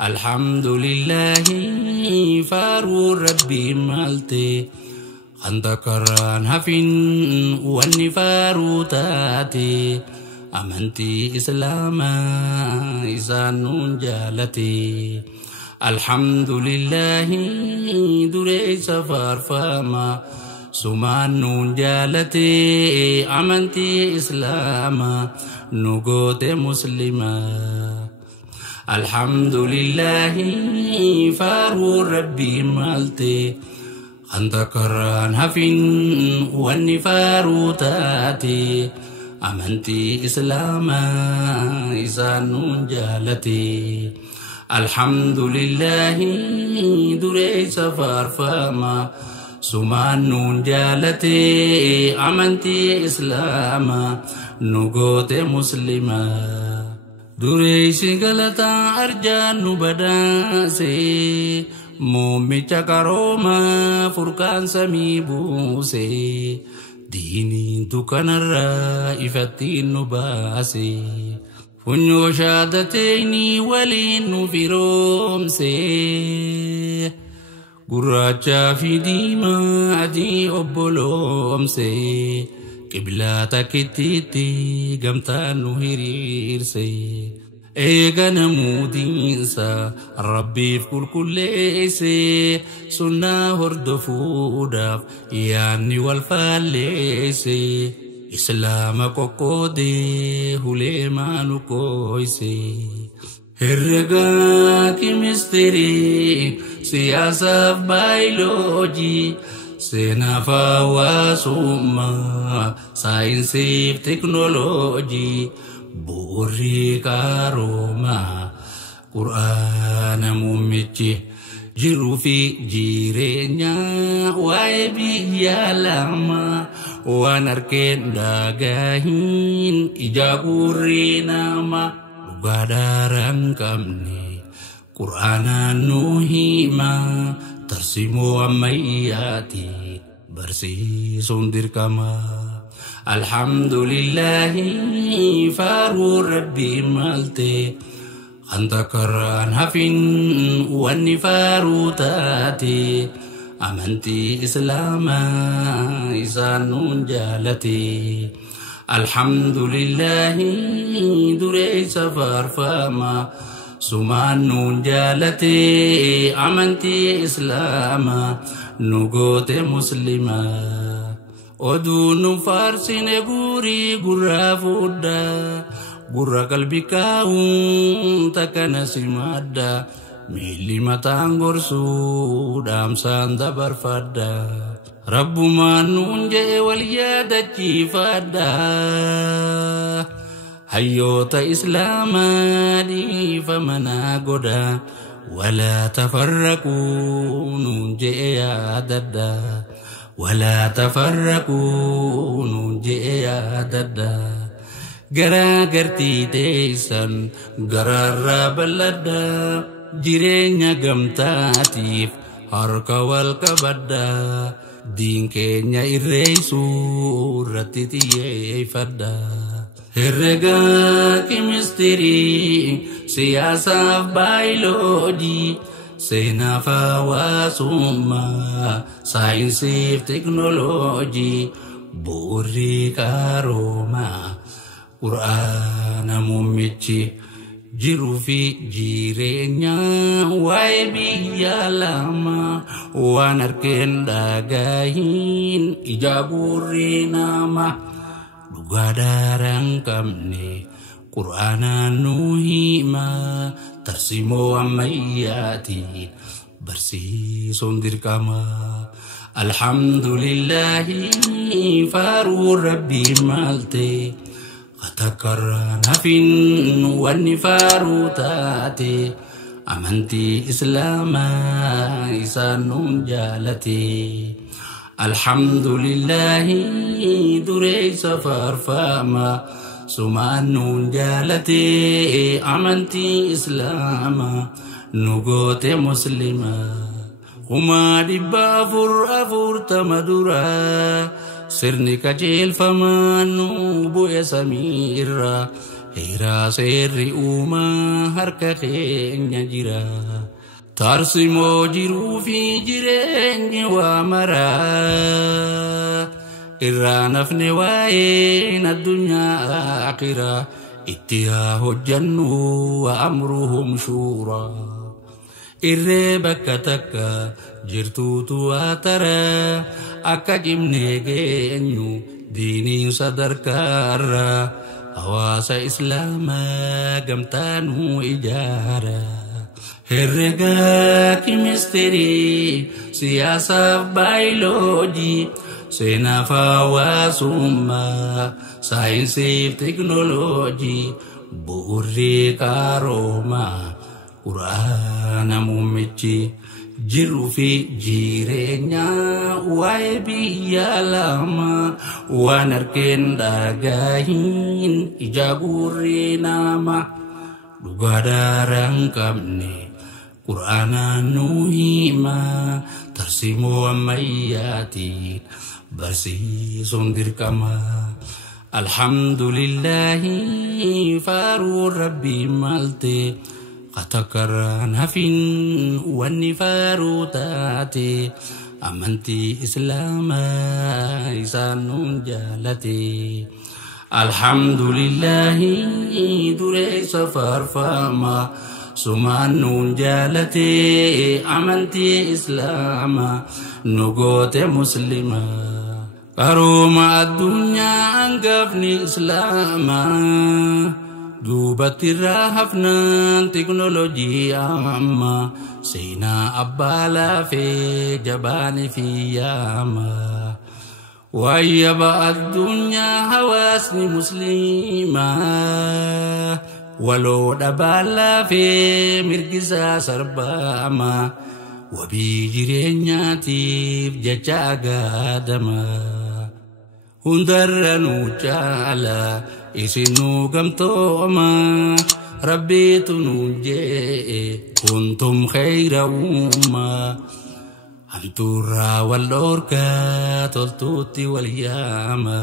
الحمد لله فارو ربي مالتي أنت كران هفين والنفارو تاتي أمنتي إسلاما إسان جالتي الحمد لله دري سفر فما سمان جالتي أمنتي إسلاما نقوت مسلما الحمد لله فارو ربي مالتي أنت كران هفين والنفارو تاتي أمنتي إسلاما إسان جالتي الحمد لله دري سفر فما سمان جالتي أمنتي إسلاما نقوت مسلما دري سيغلتا أرجان بداسي مومي چاكاروما فرقان سمي بوسي ديني دكان الرائفتين نباسي فنو شادتيني ولين في رومسي قراجا في ديما عدي أبولومسي قبلاتك تيتي قمتان هريرسي ايغا نمودينسا ربي في كل ليسي سنة هردفوداف ياني والفاليسي إسلام كوكودي هليمان كويسي هرغا كيمستري سياسة بايولوجي سينافا واسوما ساينسي تكنولوجي بوري كاروما قرآن مميتي jiru fi jirenya waibi ya lama wanarken dagahin ijaburi nama badaran kamni Qur'anan nuhima tersimu amayati bersih sundir kama alhamdulillahi faru rabbi malte أنت كران هفين والنفار تاتي أمنتي إسلاما إسان جالتي الحمد لله دري سفر فما سمان جالتي أمنتي إسلاما نقوت مسلما ودون فارسين غوري غرافودا Gurra kalbi kau takana simada mili matanggor sudam santa barfada Rabbu manunje waliyada cifada hayyota islama di famana goda wala tafarraku nunje ya dada wala tafarraku nunje ya dada Gara garti teessan gararraa bal'adda jireenya gamtaatiif harka wal qabadda diin keenya irreessuu irratti xiyyeeffadda herrega kimistirii siyaasaaf baayoloojii seenaaf hawaasummaa saayinsiif teknooloojii bu'uurri qaroomaa Qur'aana mummichi jiru fi jireenya waa'ee biyya lama waan harkeen dhagahin ija gurri nama dhugaa daaraan qabne Qur'aanaan nu hima tarsimoo ammayyaatiin barsiisuun dirqama alhamdulillahi faaruu rabbii malte أتكرر هفين والنفار تاتي أمنتي إسلاما إسان جالتي الحمد لله دري سفر فما سمان جالتي أمنتي إسلاما نقوت مسلما وما دبا أفر تمدرا sirni kajeelfamaan bu'e samiirra heeraa seerri uumaa harka keenya jira. Tarsimoo jiruu fi jireenyi waa maraa irraa nafne waa'een addunyaa akhiraa itti haa hojjannu wa amruhum shuuraa. Irree bakka takka jirtuutu haa tara akka cimnee geenyu diiniin sadarkaarra hawaasa islaamaa gamtaanuu ijaara. Herrega kimistirii siyaasaaf baayoloojii seenaaf hawaasummaa saayinsiif teknooloojii bu'uurri qaroomaa quraana muummichi jiruu fi jireenya waa'ee biyya lamaa waan harkeen dhagahin ija gurri nama dhugaa daaraan qabne. Qur'aanaan nu hima tarsimoo ammayyaatiin barsiisuun dirqama. Alhamdulillahi faaruu rabbii malte qatakarraan hafin wanni faaruu taate amantii islaamaa isaan nuun jaalate. Alhamdulillahi dureessa faarfama sumaan nuun jaalate amantii islaamaa nu goote muslima. Qarooma addunyaa hangafni islaamaa duubatti irraa hafnaan teknooloojii amma seenaa abbaa laafee jabaanii fi yaama. Wayyaba addunyaa hawaasni muslimaa waloo dhabaa laafee mirgisaa sarbaama wabii jireenyaatiif jecha agaadama. Hundarra nu caala isinuu gamtooma rabbiitu nu jee kuntum khayra ummaa. Anturraa wal dhorkaa toltuutti wal yaama.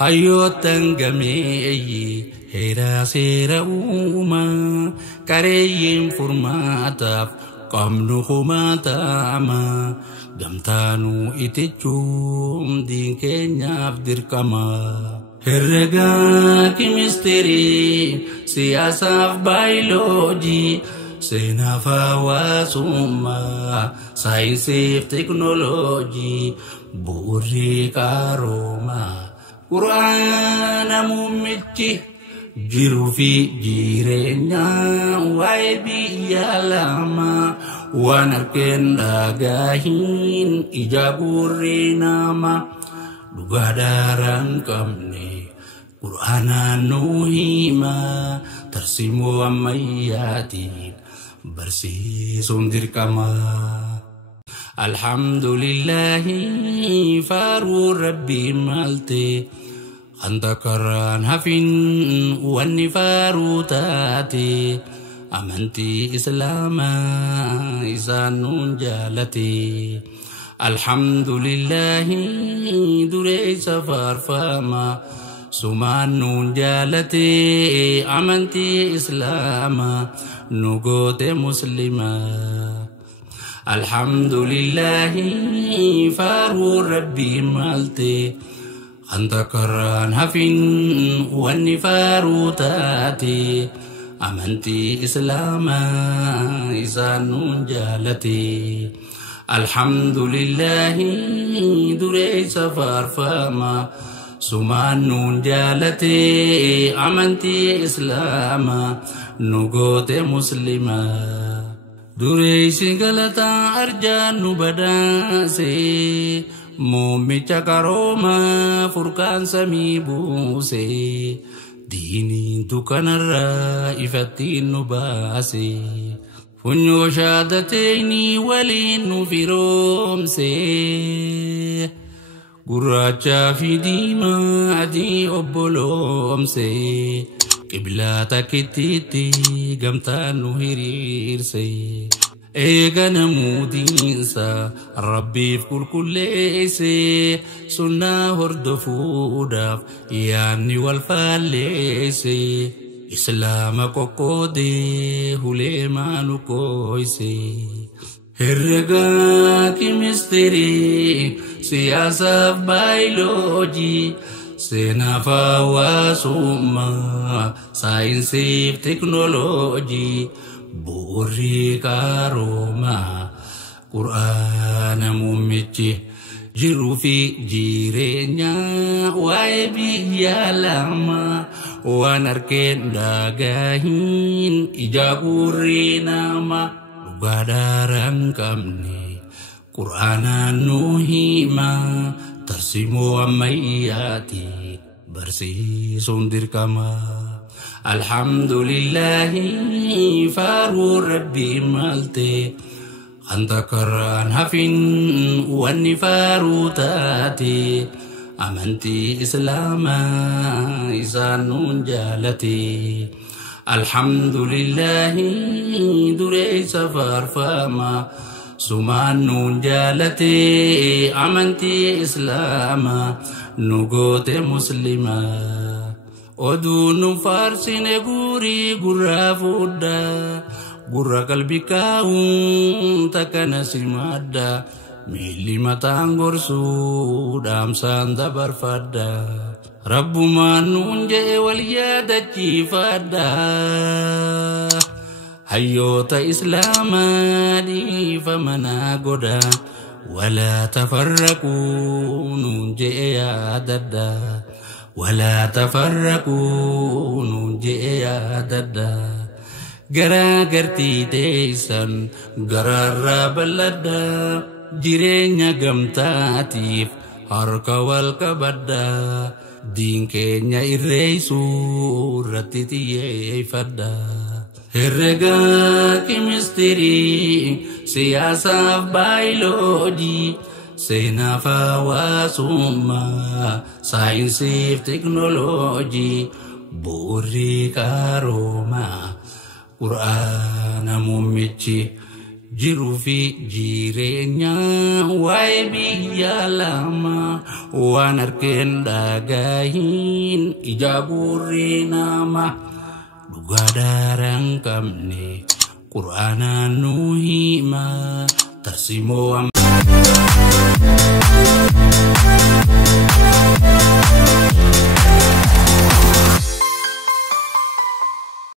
Hayyootan gameeyyi heeraa seera uumaa kareeyyiin furmaataaf qabnu humaataama. Gamtaanuu itichuun diin keenyaaf dirqama. Herrega kimistirii siyaasaaf baayoloojii seenaaf hawaasummaa saayinsiif teknooloojii bu'uurri qaroomaa quraana muummichi jiruu fi jireenya waa'ee biyya lamaa waan harkeen dhagahin ija gurri nama dhugaa daaraan qabne. Qur'aanaan nu hima tarsimoo ammayyaatiin barsiisuun dirqama. Alhamdulillahi faaruu rabbii malte qatakarraan hafin wanni faaruu taate amantii islaamaa isaan nuun jaalate. Alhamdulillahi dureessa faarfama sumaan nuun jaalate amantii islaamaa nu goote muslima. Alhamdulillahi faaruu rabbii malte qatakarraan hafin wanni faaruu taate amantii islaamaa isaan nuun jaalate. Alhamdulillahi dureessa faarfama sumaan nuun jaalate amantii islaamaa nu goote muslima. Dureessi galataa arjaan nu badaase muummicha qaroomaa furqaan samii buuse diiniin dukkanarraa ifattiin nu baase. Funyoo shaadateeni waliin nu firoomse gurraachaa fi diimaa adii obboloomse qiblaa takkittiitti gamtaan nu hiriirse. eegana muutiinsa rabbiif qulqulleesse sunnaa hordofuudhaaf yaanni wal faalleesse islaama qoqqoodee hulee maanu qooyse herregaa kimistirii siyaasaaf baayoloojii seenaaf hawaasummaa saayinsiif teknooloojii bu'uurri qaroomaa qur'aana muummichi jiruu fi jireenya waa'ee biyya lamaa waan harkeen dhagahin ija gurri nama dhugaa daaraan qabne qur'aanaan nu hima tarsimoo ammayyaati barsiisuun dirqama. Alhamdulillahi faaruu rabbii malte anta karaan hafin wanni faaruu taate amantii islaamaa isaan nuun jaalate. Alhamdulillahi dureessa faarfama sumaan nuun jaalate amantii islaamaa nu goote muslima. Oduun nu faarsine gurii gurraa fuudha gurra qalbii kaa'uun takkana simadda miilli mataan gorsuu dhaamsaan dabarfadda rabbumaan nuun jedhe wal yaadachiifadda hayyoota islaamaa dhiifamanaa godha walaa tafarraquu nuun jedhe yaadadda. ولا تفرقوا نجي ددا غرا غرتي تيسن غرا بلدا جيرينيا غمتاتيف harka wal kabada din kenya irreisu ratitiye fada herrega chemistry siyasa biology seenaaf hawaasummaa saayinsiif teknooloojii bu'uurri qaroomaa qur'aana muummichi jiruu fi jireenya waa'ee biyya lamaa waan harkeen dhagahin ija gurri nama dhugaa daaraan qabne qur'aanaan nu hima tarsimoo